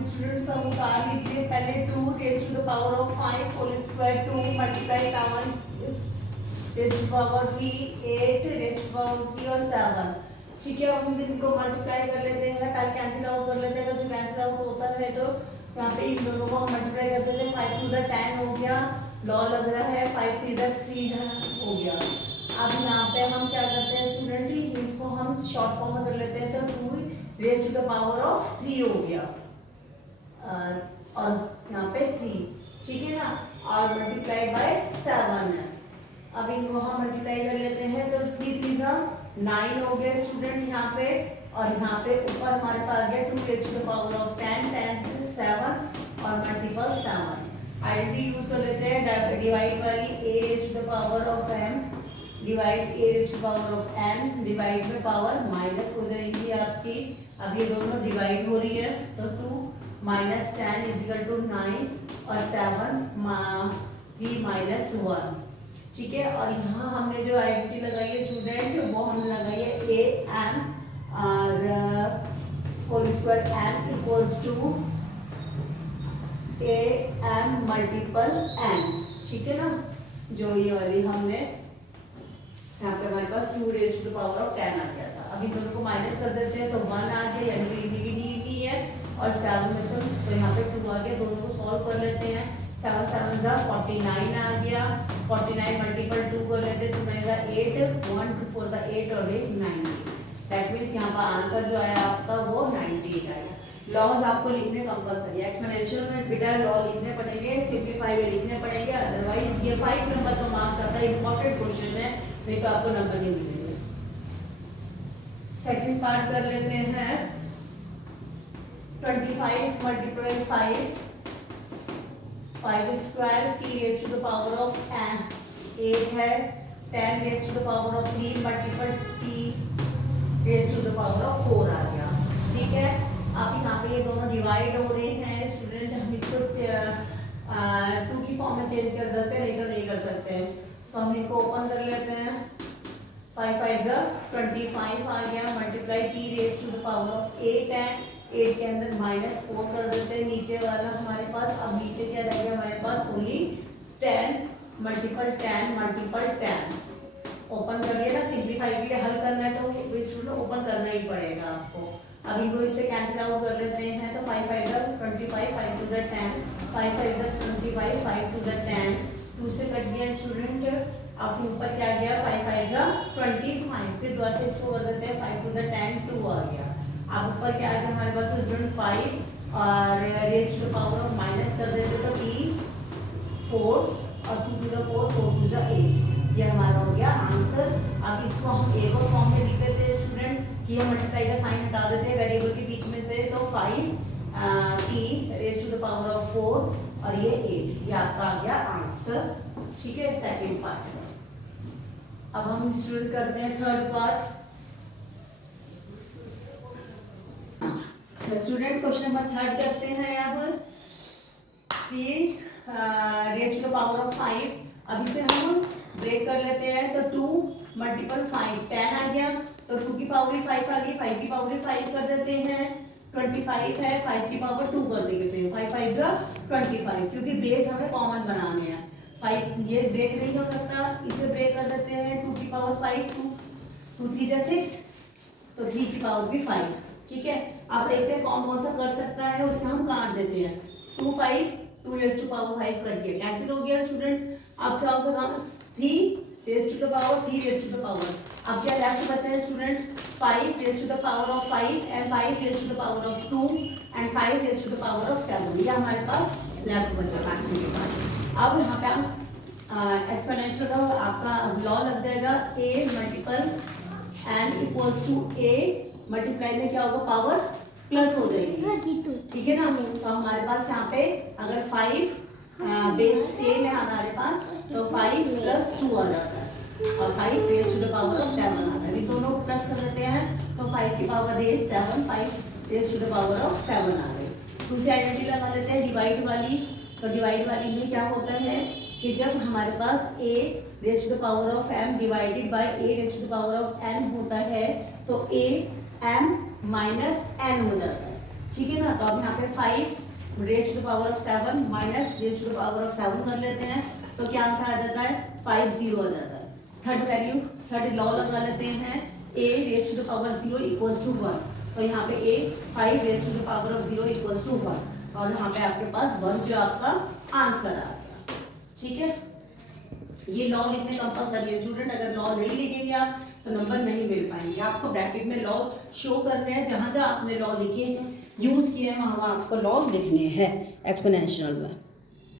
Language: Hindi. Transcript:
स्टूडेंट सब उतार लीजिए। पहले 2 raise to the power of 5 whole square 2 multiply 7 इस raise to power 3 8 raise to power 3 और 7। ठीक है, अब हम इनको मल्टीप्लाई कर लेते हैं, पहले कैंसिल आउट कर लेते हैं। जो कैंसिल आउट होता है तो यहाँ पे इन दोनों को हम मल्टीप्लाई कर देते हैं। 5 टू द 10 हो गया, लॉ लग रहा है 5 3 द 3 हो गया। अब यहाँ पे हम क्या करते हैं स्टूडेंट, इसको हम शॉर्ट फॉर्म में कर लेते हैं। तो 2 raise to the power of 3 हो गया और यहाँ पे 3, ठीक है ना, और मल्टीप्लाई बाय 7 है। अब इनको हम मल्टीप्लाई कर लेते हैं तो 3 3 का 9 हो गया स्टूडेंट यहाँ पे, और यहाँ पे ऊपर हमारे पास आ गया 2 raise to the power of 10 10 7 और मल्टीपल 7। आइडेंटिटी यूज कर लेते हैं डिवाइड वाली, a raise to the power of m divide a raise to power of n divide में पावर माइनस हो जाएगी आपकी। अब ये दोनों डिवाइड हो रही है तो 2 माइनस 10 इक्वल टू 9 और 7 3 माइनस 1, ठीक है। और यहाँ हमने जो आइडेंटिटी लगाई है स्टूडेंट वो हमने लगाई है ए एम और whole square m equals to a m multiple n, ठीक है ना। जो ये वाली हमने यहाँ पे हमारे पास 2 raise to the power of 10 आ गया था। अभी दोनों को माइनस कर देते हैं तो 1 आ गया, यानी कि इंफिनिटी है, और 7 में तो यहाँ पे 2 आ गया। दोनों को सॉल्व कर लेते हैं। 7 7 जा 49 आ गया, 49 मल्टीपल 2 कर लेते हैं, 2 9 जा 8 1 2 4 जा 8 और 8 90। दैट मीन्स यहाँ पर आंसर जो आया आपका वो 98 आया। लॉज आपको लिखने कंपल्सरी है, एक्सप्लेनेशन में बेटा लॉ लिखने पड़ेंगे, सिंप्लीफाई में लिखने पड़ेंगे, अदरवाइज ये 5 नंबर का मार्क्स आता है, इंपॉर्टेंट क्वेश्चन है, नहीं तो आपको नंबर नहीं मिलेंगे। सेकंड पार्ट कर लेते हैं। 25 multiply 5 square t raise to the power of 8 है, 10 raise to the power of 3 multiple t raise to the power of 4 आ गया, ठीक है। अब यहाँ पे ये दोनों डिवाइड हो रहे हैं स्टूडेंट, हम इसको 2 की फॉर्म में चेंज कर देते हैं, नहीं तो नहीं कर सकते हैं। तो हम इनको ओपन कर लेते हैं। 5 5 जा 25 आ गया, multiply t raise to the power of 8 है, 8 के अंदर माइनस 4 कर देते हैं नीचे वाला हमारे पास। अब नीचे क्या रह गया हमारे पास, ओनली 10 मल्टीपल 10 मल्टीपल 10। ओपन कर लिया ना, सिंप्लीफाई के लिए हल करना है तो स्टूडेंट ओपन करना ही पड़ेगा आपको। अब इनको इससे कैंसिल आउट कर लेते हैं तो 5 5 जा 25 5 टू द 10 5 5 जा 25 5 टू द 10 2 से कट गया स्टूडेंट। अब ऊपर क्या गया 5 5 जा 25, फिर दोबारा इसको कर देते हैं 5 टू द 10 2 आ गया। अब ऊपर क्या आ गया हमारे पास स्टूडेंट 5 और raise to the power of minus कर देते तो e 4 और 2 टू द 4 4 टू द 8, ये हमारा हो गया आंसर। अब इसको हम एक और फॉर्म में लिख देते हैं स्टूडेंट कि हम मल्टीप्लाई का साइन हटा देते हैं वेरिएबल के बीच में से, तो 5 t raise to the power of 4 और ये 8, ये आपका आ गया आंसर, ठीक है। Second part. अब हम स्टूडेंट करते हैं third part. Student question number third करते हैं। अब raise to the power of 5, अब इसे हम ब्रेक कर लेते हैं तो 2 मल्टीपल 5 10 आ गया, तो 2 की पावर 5 आ गई, 5 की पावर 5 कर देते हैं। 25 है, 5 की पावर 2 कर देते हैं, 5 5 जा 25, क्योंकि बेस हमें कॉमन बनाने हैं। 5 ये ब्रेक नहीं हो सकता, इसे ब्रेक कर देते हैं। 2 की पावर 5 2 3 जा 6, तो 3 की पावर भी 5, ठीक है। आप देखते हैं कौन कौन सा कर सकता है, उसे हम काट देते हैं। 2 5 2 रेज टू पावर 5 कट गया, कैंसिल हो गया स्टूडेंट। अब क्या होगा 3 raise to the power 3 raise to the power, अब क्या लेफ्ट बचा है student 5 raise to the power of 5 and 5 raise to the power of 2 and 5 raise to the power of 7, ये हमारे पास लेफ्ट बचा काटने के बाद। अब यहाँ पे हम एक्सपोनेंशियल का आपका लॉ लग जाएगा, a multiple n equals to a multiply में क्या होगा पावर प्लस हो जाएगी, ठीक है ना। तो हमारे पास यहाँ पे अगर 5 बेस सेम है हमारे पास तो 5 प्लस 2 आ जाता है और 5 raise to the power of 7 आता है। अभी दोनों प्लस कर देते हैं तो 5 की power raise 7 5 raise to the power of 7 आ गई। दूसरी आइडेंटिटी लगा देते हैं डिवाइड वाली, तो डिवाइड वाली में क्या होता है कि जब हमारे पास a raise to the power of m divided by a raise to the power of n होता है तो a m माइनस n हो जाता है, ठीक है ना। तो अब यहाँ पे 5 raise to the power of 7 minus raise to the power of 7 कर लेते हैं, तो क्या आंसर आ जाता है 50 आ जाता है। थर्ड वैल्यू, थर्ड लॉ लगा लेते हैं, a raise to the power 0 equals to 1, तो यहाँ पे a 5 raise to the power of 0 equals to 1, और यहाँ पे आपके पास 1 जो आपका आंसर आ गया। ठीक है, ये लॉ लिखने कंपलसरी है स्टूडेंट, अगर लॉ नहीं लिखेंगे आप तो नंबर नहीं मिल पाएंगे। आपको ब्रैकेट में लॉ शो करने हैं, जहाँ जहाँ आपने लॉ लिखे हैं यूज किए हैं वहाँ वहाँ आपको लॉ लिखने हैं एक्सपोनेंशियल में।